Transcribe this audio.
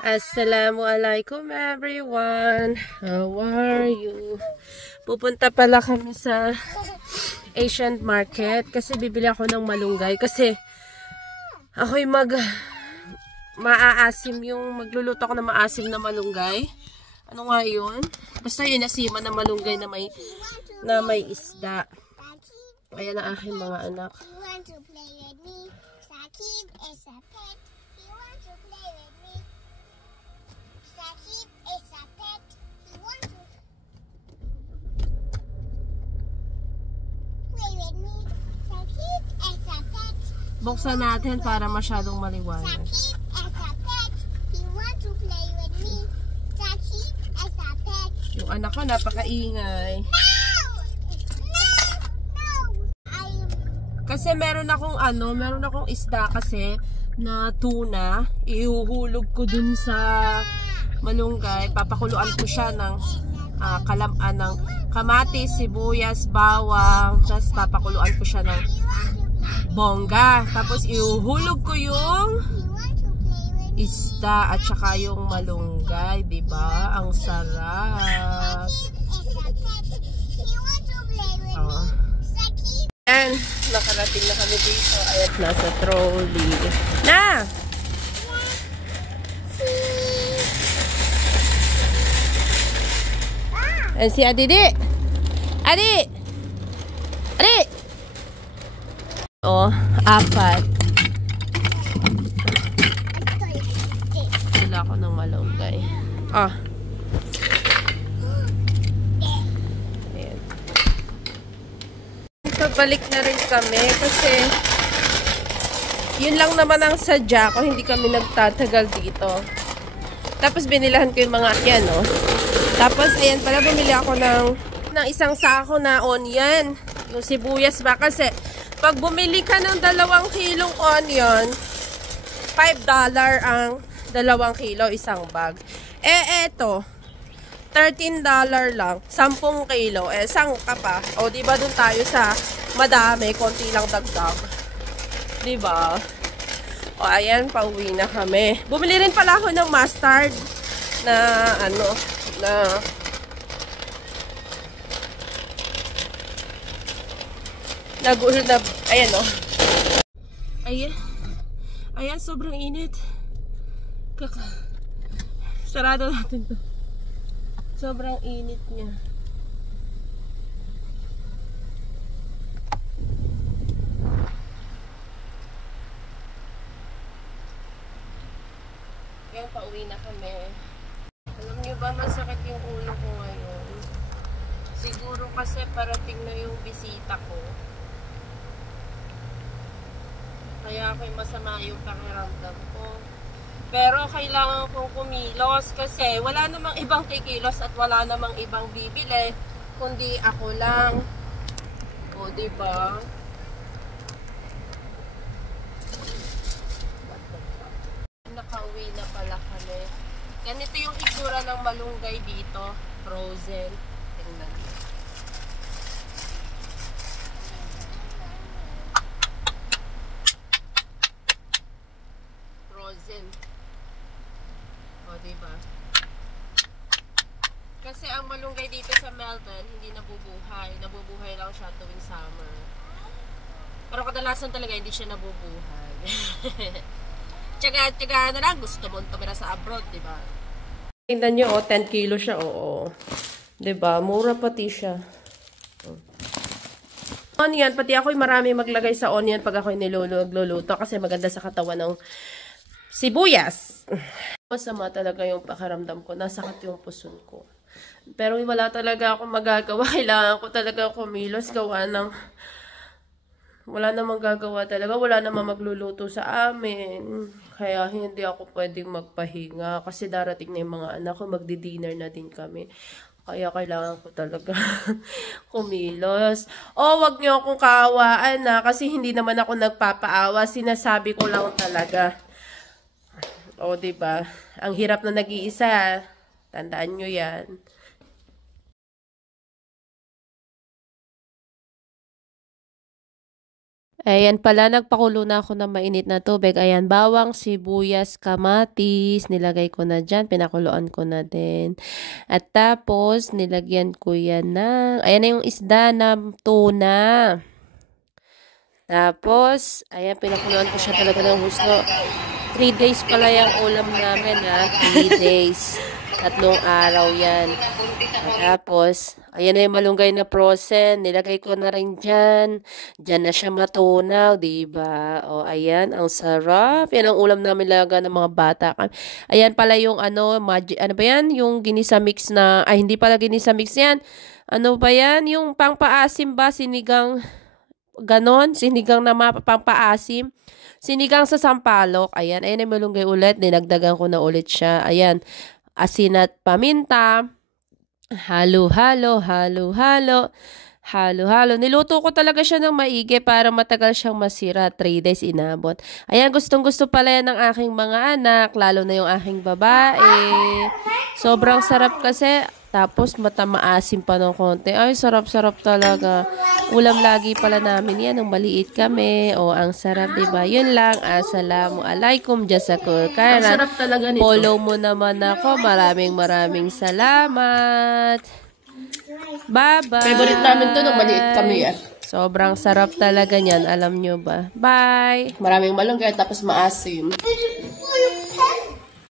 Assalamualaikum everyone. How are you? Pupunta pala kami sa Asian market kasi bibili ako ng malunggay kasi ako'y maaasim yung magluluto ako ng maasim na malunggay. Ano nga yun? Basta yun asiman na malunggay na may isda. Ayan ang aking mga anak. You want to play with me? Sakib is a pet. You want to play with me? Sakib is a pet. You want to play with me? Sakib is a pet. Buksan natin para masyadong maliwanag. Sakib is a pet. You want to play with me? Sakib is a pet. Yung anak ko napakaingay. Kasi meron akong isda kasi na tuna. Ihuhulog ko dun sa malunggay. Papakuluan ko siya ng ng kamatis, sibuyas, bawang. Tapos papakuluan ko siya ng bongga. Tapos ihuhulog ko yung isda at saka yung malunggay. Diba? Ang sarap. Ayan, nakarating na kami dito. Ayan, nasa trolley. Na! Ayan si Adidi! Adi! Adi! Oh, 4. Wala ko ng malunggay. Ah. Balik na rin kami kasi yun lang naman ang sadya ko, hindi kami nagtatagal dito. Tapos binilahan ko yung mga yan, no? Tapos ayan pala, bumili ako ng isang sako na onion, yung sibuyas ba, kasi pag bumili ka ng 2 kilong onion, $5 ang 2 kilo, isang bag. Eto $13 lang, 10 kilo. Sang ka pa. O, diba dun tayo sa madami, konti lang dagdag. Diba? O, ayan, pauwi na kami. Bumili rin pala ako ng mustard na, ayan, o. Ayan, sobrang init. Sarado natin to. Sobrang init niya. Yan, pauwi na kami. Alam niyo ba, masakit yung ulo ko ngayon. Siguro kasi parating na yung bisita ko. Kaya ako'y masama yung pakiramdam ko. Pero kailangan kong kumilos kasi wala namang ibang kikilos at wala namang ibang bibili kundi ako lang. O, diba? Nakauwi na pala kami. Ganito yung itsura ng malunggay dito. Frozen. Tingnan. Frozen. O, diba? Kasi ang malunggay dito sa Melbourne, hindi nabubuhay. Nabubuhay lang siya tuwing summer. Pero kadalasan talaga hindi siya nabubuhay. Tsaga na lang. Gusto mo tumira sa abroad, diba? Tingnan nyo, 10 kilo siya, oo. Diba? Mura pati siya. Onion, pati ako'y marami maglagay sa onion pag ako'y niluluto kasi maganda sa katawan ng sibuyas. Masama talaga yung pakiramdam ko. Nasakit yung puson ko. Pero wala talaga akong magagawa. Kailangan ko talaga kumilos. Wala namang gagawa talaga. Wala namang magluluto sa amin. Kaya hindi ako pwedeng magpahinga. Kasi darating na yung mga anak ko. Magdi-dinner na din kami. Kaya kailangan ko talaga kumilos. O, wag niyo akong kaawaan na. Kasi hindi naman ako nagpapaawa. Sinasabi ko lang talaga. O, diba? Ang hirap na nag-iisa. Tandaan nyo yan. Ayan pala, nagpakulo na ako ng mainit na tubig. Ayan, bawang, sibuyas, kamatis, nilagay ko na dyan. Pinakuluan ko na din. At tapos, nilagyan ko yan ng, ayan na yung isda na tuna. Tapos, ayan, pinakuluan ko siya talaga ng gusto. 3 days pala yung ulam namin, ha? 3 days. 3 araw yan. At tapos, ayan na yung malunggay na frozen. Nilagay ko na rin dyan. Dyan na siya matunaw, diba? O, ayan, ang sarap. Yan ang ulam namin laga ng mga bata. Ayan pala yung ano, ano ba yan? Yung ginisa mix na, ay hindi pala ginisa mix yan. Ano ba yan? Yung pangpaasim ba? Sinigang, ganon? Sinigang na pangpaasim. Sinigang sa sampalok. Ayan, ayan yung malunggay ulit. Dinagdagan ko na ulit siya. Ayan, asin at paminta. Halo-halo, halo-halo, halo-halo. Niluto ko talaga siya ng maigi para matagal siyang masira. 3 days inabot. Ayan, gustong-gusto pala yan ng aking mga anak, lalo na yung aking babae. Sobrang sarap kasi. Tapos maasim pa ng konti. Ay, sarap-sarap talaga. Ulam lagi pala namin yan nung maliit kami. O, ang sarap, diba? Yun lang. Assalamualaikum, Jazakur Khairan. Ang sarap talaga nito. Follow mo naman ako. Maraming salamat. Bye-bye. Favorite namin to nung maliit kami. Sobrang sarap talaga niyan. Alam nyo ba? Bye. Maraming malunggay tapos maasim.